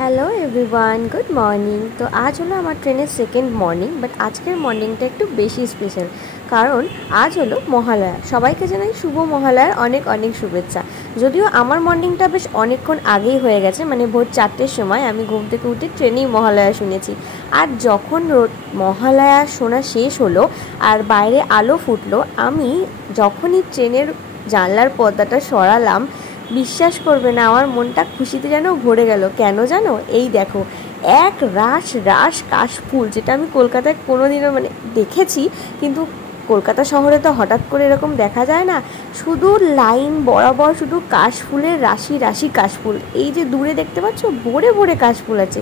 Hello everyone, good morning. তো আজ হলো আমার ট্রেনের সেকেন্ড মর্নিং, বাট আজকের মর্নিংটা একটু বেশি স্পেশাল, কারণ আজ হলো মহালয়া। সবাইকে জানাই শুভ মহালয়ার অনেক অনেক শুভেচ্ছা। যদিও আমার মর্নিংটা বেশ অনেকক্ষণ আগেই হয়ে গেছে, মানে ভোর 4টের সময় আমি ঘুম থেকে উঠে ট্রেনেই মহালয়া শুনেছি। আর যখন মহালয়া শোনা শেষ হলো আর বাইরে আলো ফুটলো, আমি যখনই ট্রেনের জানলার পর্দাটা সরালাম, বিশ্বাস করবে না, আমার মনটা খুশিতে যেন ভরে গেল। কেন জানো? এই দেখো, এক রাশ রাশ কাশফুল, যেটা আমি কলকাতায় কোনোদিনও দেখেছি, কিন্তু কলকাতা শহরে তো হঠাৎ করে এরকম দেখা যায় না। শুধু লাইন বরাবর শুধু কাশফুলের রাশি রাশি কাশফুল। এই যে দূরে দেখতে পাচ্ছ, ভরে ভরে কাশফুল আছে।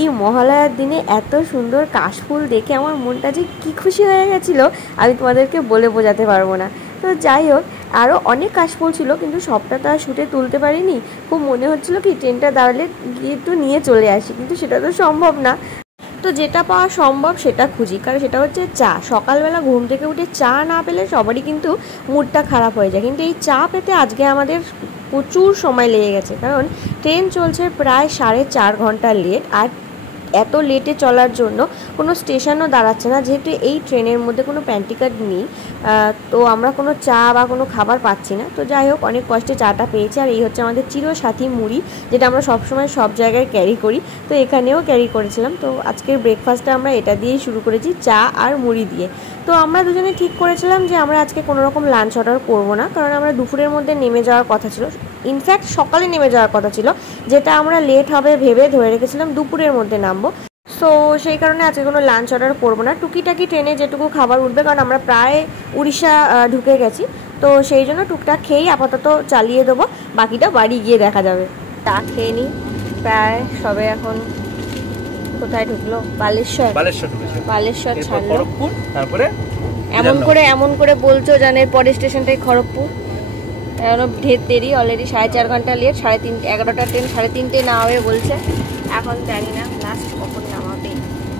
এই মহালয়ার দিনে এত সুন্দর কাশফুল দেখে আমার মনটা যে কী খুশি হয়ে গেছিলো, আমি তোমাদেরকে বলে বোঝাতে পারবো না। তো যাই হোক, আরও অনেক কাশফুল ছিল, কিন্তু সবটা তো আর শুটে তুলতে পারিনি। খুব মনে হচ্ছিলো কি ট্রেনটা দাঁড়ালে গিয়ে একটু নিয়ে চলে আসি, কিন্তু সেটা তো সম্ভব না। তো যেটা পাওয়া সম্ভব সেটা খুঁজি, কারণ সেটা হচ্ছে চা। সকালবেলা ঘুম থেকে উঠে চা না পেলে সবারই কিন্তু মুডটা খারাপ হয়ে যায়, কিন্তু এই চা পেতে আজকে আমাদের প্রচুর সময় লেগে গেছে, কারণ ট্রেন চলছে প্রায় 4.5 ঘন্টা লেট। আর এত লেটে চলার জন্য কোনো স্টেশনও দাঁড়াচ্ছে না, যেহেতু এই ট্রেনের মধ্যে কোনো প্যান্টিকার নেই। তো আমরা কোনো চা বা কোনো খাবার পাচ্ছি না। তো যাই হোক, অনেক কষ্টে চাটা পেয়েছি। আর এই হচ্ছে আমাদের চিরসাথী মুড়ি, যেটা আমরা সবসময় সব জায়গায় ক্যারি করি। তো এখানেও ক্যারি করেছিলাম। তো আজকের ব্রেকফাস্টটা আমরা এটা দিয়েই শুরু করেছি, চা আর মুড়ি দিয়ে। তো আমরা দুজনে ঠিক করেছিলাম যে আমরা আজকে কোনো রকম লাঞ্চ অর্ডার করবো না, কারণ আমরা দুপুরের মধ্যে নেমে যাওয়ার কথা ছিল। ইনফ্যাক্ট সকালে নেমে যাওয়ার কথা ছিল, যেটা আমরা লেট হবে ভেবে ধরে রেখেছিলাম দুপুরের মধ্যে নামবো। সো সেই কারণে আজকে কোনো লাঞ্চ অর্ডার করবো না। টুকিটাকি ট্রেনে যেটুকু খাবার উঠবে, কারণ আমরা প্রায় উড়িষ্যা ঢুকে গেছি, তো সেই জন্য টুকটাক খেয়েই আপাতত চালিয়ে দেবো, বাকিটা বাড়ি গিয়ে দেখা যাবে। চা খেয়ে নিই। প্রায় সবে এখন কোথায় ঢুকলো? বালেশ্বর ছাড়লো। তারপরে এমন করে বলছো জানে পরের স্টেশনটাই খড়গপুর। এখনো ঢের দেরি, অলরেডি 4.5 ঘন্টা লেট। 3:30, 11টা ট্রেন 3:30 নামাবে বলছে। এখন জানি না লাস্ট কখন নামাবে,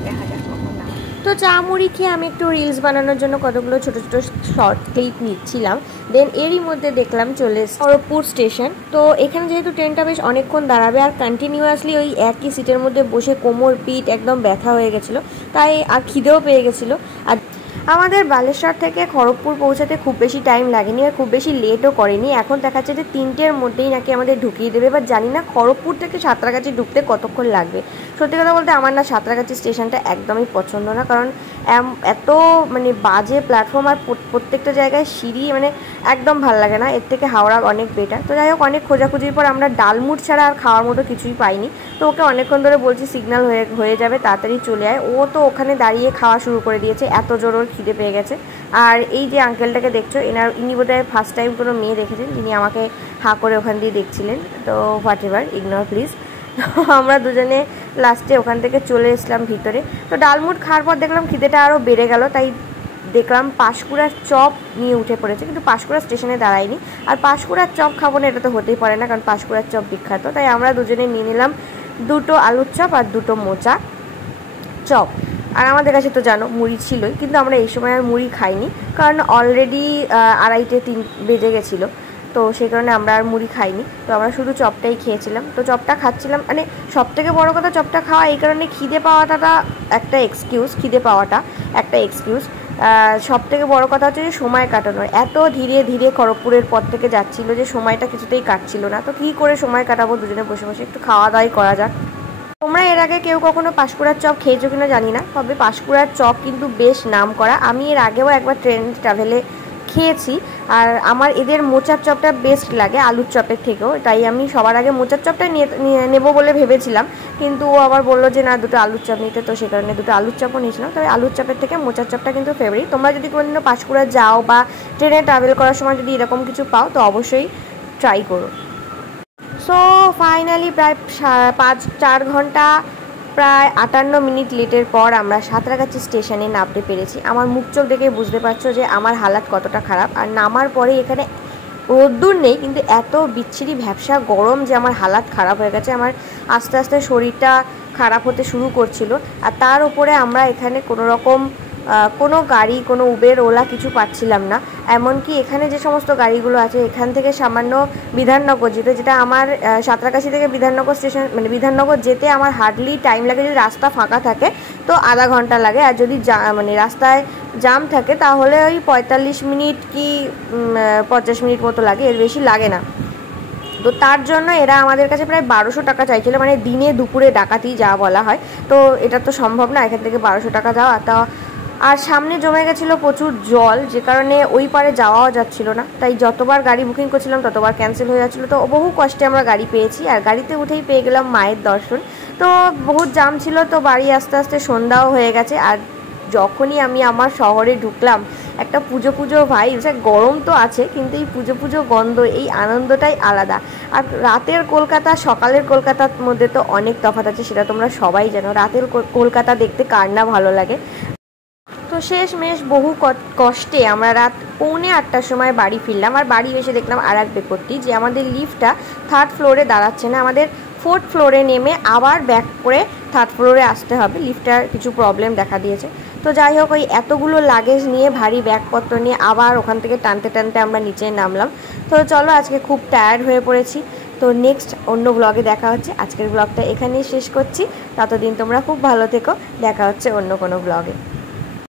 দেখা যাক কখন নামাবে। তো চা মুড়ি খেয়ে আমি একটু রিলস বানানোর জন্য কতগুলো ছোটো ছোটো শর্ট ক্লিপ নিচ্ছিলাম। দেন এরই মধ্যে দেখলাম চলে এসেছে খড়গপুর স্টেশন। তো এখানে যেহেতু ট্রেনটা বেশ অনেকক্ষণ দাঁড়াবে আর কন্টিনিউয়াসলি ওই একই সিটের মধ্যে বসে কোমর পিঠ একদম ব্যথা হয়ে গেছিলো, তাই আর খিদেও পেয়ে গেছিলো। আর আমাদের বালেশ্বর থেকে খড়গপুর পৌঁছাতে খুব বেশি টাইম লাগেনি, আর খুব বেশি লেটও করেনি। এখন দেখাচ্ছে যে 3টের মধ্যেই নাকি আমাদের ঢুকিয়ে দেবে। এবার জানি না খড়গপুর থেকে সাঁতরাগাছি ঢুকতে কতক্ষণ লাগবে। সত্যি কথা বলতে আমার না সাঁতরাগাছি স্টেশনটা একদমই পছন্দ না, কারণ এত বাজে প্ল্যাটফর্ম, আর প্রত্যেকটা জায়গায় সিঁড়ি, একদম ভালো লাগে না। এর থেকে হাওড়া অনেক বেটার। তো যাই হোক, অনেক খোঁজাখুঁজির পর আমরা ডালমুট ছাড়া আর খাওয়ার মতো কিছুই পাইনি। তো ওকে অনেকক্ষণ ধরে বলছি সিগন্যাল হয়ে যাবে, তাড়াতাড়ি চলে আয়। ও তো ওখানে দাঁড়িয়ে খাওয়া শুরু করে দিয়েছে, এত জোর ওর খিদে পেয়ে গেছে। আর এই যে আঙ্কেলটাকে দেখছো, ইনি বোধহয় ফার্স্ট টাইম কোনো মেয়ে দেখেছেন, যিনি আমাকে হাঁ করে ওখান দিয়ে দেখছিলেন। তো হোয়াট এভার, ইগনোর প্লিজ। আমরা দুজনে লাস্টে ওখান থেকে চলে এসলাম ভিতরে। তো ডালমুট খাওয়ার পর দেখলাম খিদেটা আরও বেড়ে গেল, তাই দেখলাম পাঁশকুড়ার চপ নিয়ে উঠে পড়েছে, কিন্তু পাঁশকুড়া স্টেশনে দাঁড়ায়নি। আর পাঁশকুড়ার চপ খাবো না, এটা তো হতেই পারে না, কারণ পাঁশকুড়ার চপ বিখ্যাত। তাই আমরা দুজনে নিয়ে নিলাম 2টো আলুর চপ আর 2টো মোচা চপ। আর আমাদের কাছে তো জানো মুড়ি ছিলই, কিন্তু আমরা এই সময় আর মুড়ি খাইনি, কারণ অলরেডি 2:30 বেজে গেছিলো। তো সেই কারণে আমরা আর মুড়ি খাইনি। তো আমরা শুধু চপটাই খেয়েছিলাম। তো চপটা খাচ্ছিলাম, সব থেকে বড়ো কথা চপটা খাওয়া এই কারণে খিদে পাওয়াটা একটা এক্সকিউজ। সব থেকে বড়ো কথা হচ্ছে যে সময় কাটানোর। এত ধীরে ধীরে খড়গপুরের পর থেকে যাচ্ছিলো যে সময়টা কিছুতেই কাটছিল না। তো কী করে সময় কাটাবো, দুজনে বসে বসে একটু খাওয়া দাওয়াই করা যাক। তোমরা এর আগে কেউ কখনো পাঁশকুড়ার চপ খেয়েছো কিনা জানি না, তবে পাঁশকুড়ার চপ কিন্তু বেশ নাম করা। আমি এর আগেও একবার ট্রেন ট্রাভেলে খেয়েছি, আর আমার এদের মোচার চপটা বেস্ট লাগে আলুর চপের থেকেও। তাই আমি সবার আগে মোচার চপটা নেবো বলে ভেবেছিলাম, কিন্তু ও আবার বললো যে না, 2টো আলুর চপ নিতে। তো সে কারণে 2টো আলুর চপও নিয়েছিলাম। তবে আলুর চপের থেকে মোচার চপটা কিন্তু ফেভারিট। তোমরা যদি কোনোদিনও পাঁশকুড়া যাও বা ট্রেনে ট্রাভেল করার সময় যদি এরকম কিছু পাও, তো অবশ্যই ট্রাই করো। সো ফাইনালি প্রায় 4 ঘন্টা প্রায় 58 মিনিট লেটের পর আমরা সাঁতরাগাছি স্টেশনে নামতে পেরেছি। আমার মুখ চোখ দেখে বুঝতে পারছো যে আমার হালাত কতটা খারাপ। আর নামার পরে এখানে রোদ্দুর নেই, কিন্তু এত বিচ্ছিরি ভ্যাপসা গরম যে আমার হালাত খারাপ হয়ে গেছে। আমার আস্তে আস্তে শরীরটা খারাপ হতে শুরু করছিল। আর তার উপরে আমরা এখানে কোনো রকম কোনো গাড়ি, কোনো উবের, ওলা কিছু পাচ্ছিলাম না। এমনকি এখানে যে সমস্ত গাড়িগুলো আছে এখান থেকে সামান্য বিধাননগর যেটা আমার সাঁতরাগাছি থেকে বিধাননগর স্টেশন, মানে বিধাননগর যেতে আমার হার্ডলি টাইম লাগে, যদি রাস্তা ফাঁকা থাকে তো আধা ঘন্টা লাগে, আর যদি মানে রাস্তায় জাম থাকে তাহলে ওই 45 মিনিট কি 50 মিনিট মতো লাগে, এর বেশি লাগে না। তো তার জন্য এরা আমাদের কাছে প্রায় 1200 টাকা চাইছিল, মানে দিনে দুপুরে ডাকাতি যা বলা হয়। তো এটা তো সম্ভব না এখান থেকে 1200 টাকা দেওয়া। তা আর সামনে জমে গেছিলো প্রচুর জল, যে কারণে ওই পারে যাওয়াও যাচ্ছিল না। তাই যতবার গাড়ি বুকিং করছিলাম ততবার ক্যান্সেল হয়ে যাচ্ছিলো। তো বহু কষ্টে আমরা গাড়ি পেয়েছি, আর গাড়িতে উঠেই পেয়ে গেলাম মায়ের দর্শন। তো বহুত জাম ছিল, তো বাড়ি আস্তে আস্তে সন্ধ্যাও হয়ে গেছে। আর যখনই আমি আমার শহরে ঢুকলাম একটা পুজো পুজো ভাইবস, গরম তো আছে কিন্তু এই পুজো পুজো গন্ধ, এই আনন্দটাই আলাদা। আর রাতের কলকাতা সকালের কলকাতার মধ্যে তো অনেক তফাৎ আছে, সেটা তোমরা সবাই জানো। রাতের কলকাতা দেখতে কার না ভালো লাগে। তো শেষমেশ বহু কষ্টে আমরা রাত 7:45টার সময় বাড়ি ফিরলাম। আর বাড়ি এসে দেখলাম আর এক বিপত্তি, যে আমাদের লিফটটা 3rd ফ্লোরে দাঁড়াচ্ছে না। আমাদের 4th ফ্লোরে নেমে আবার ব্যাক করে 3rd ফ্লোরে আসতে হবে, লিফটটার কিছু প্রবলেম দেখা দিয়েছে। তো যাই হোক, ওই এতগুলো লাগেজ নিয়ে, ভারী ব্যাগপত্র নিয়ে আবার ওখান থেকে টানতে টানতে আমরা নিচে নামলাম। তো চলো, আজকে খুব টায়ার্ড হয়ে পড়েছি। তো নেক্সট অন্য ব্লগে দেখা হচ্ছে। আজকের ব্লগটা এখানেই শেষ করছি। ততদিন তোমরা খুব ভালো থেকো, দেখা হচ্ছে অন্য কোনো ব্লগে।